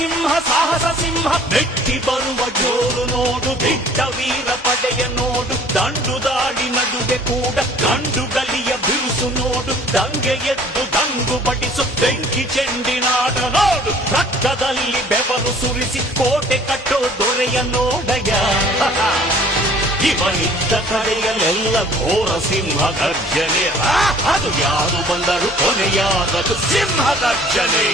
ಸಿಂಹ ಸಾಹಸ ಸಿಂಹ ಮೆಟ್ಟಿ ಬರುವ ಜೋರು ನೋಡು ದಿಟ್ಟ ವೀರ ಪಡೆಯ ನೋಡು ದಂಡು ದಾಳಿ ನಡುವೆ ಕೂಡ ಗಂಡು ಗಲಿಯ ಬಿರುಸು ನೋಡು ದಂಗೆ ಎದ್ದು ದಂಗು ಬಡಿಸು ಬೆಂಕಿ ಚೆಂಡಿನಾಡ ನೋಡು ರಕ್ತದಲ್ಲಿ ಬೆವರು ಸುರಿಸಿ ಕೋಟೆ ಕಟ್ಟೋ ದೊರೆಯ ನೋಡಯ ಇವನಿದ್ದ ಕಡೆಯಲ್ಲೆಲ್ಲ ಘೋರ ಸಿಂಹ ಗರ್ಜನೆ ಅದು ಯಾರು ಬಂದರು ಕೊನೆಯಾದದು ಸಿಂಹ ಗರ್ಜನೆ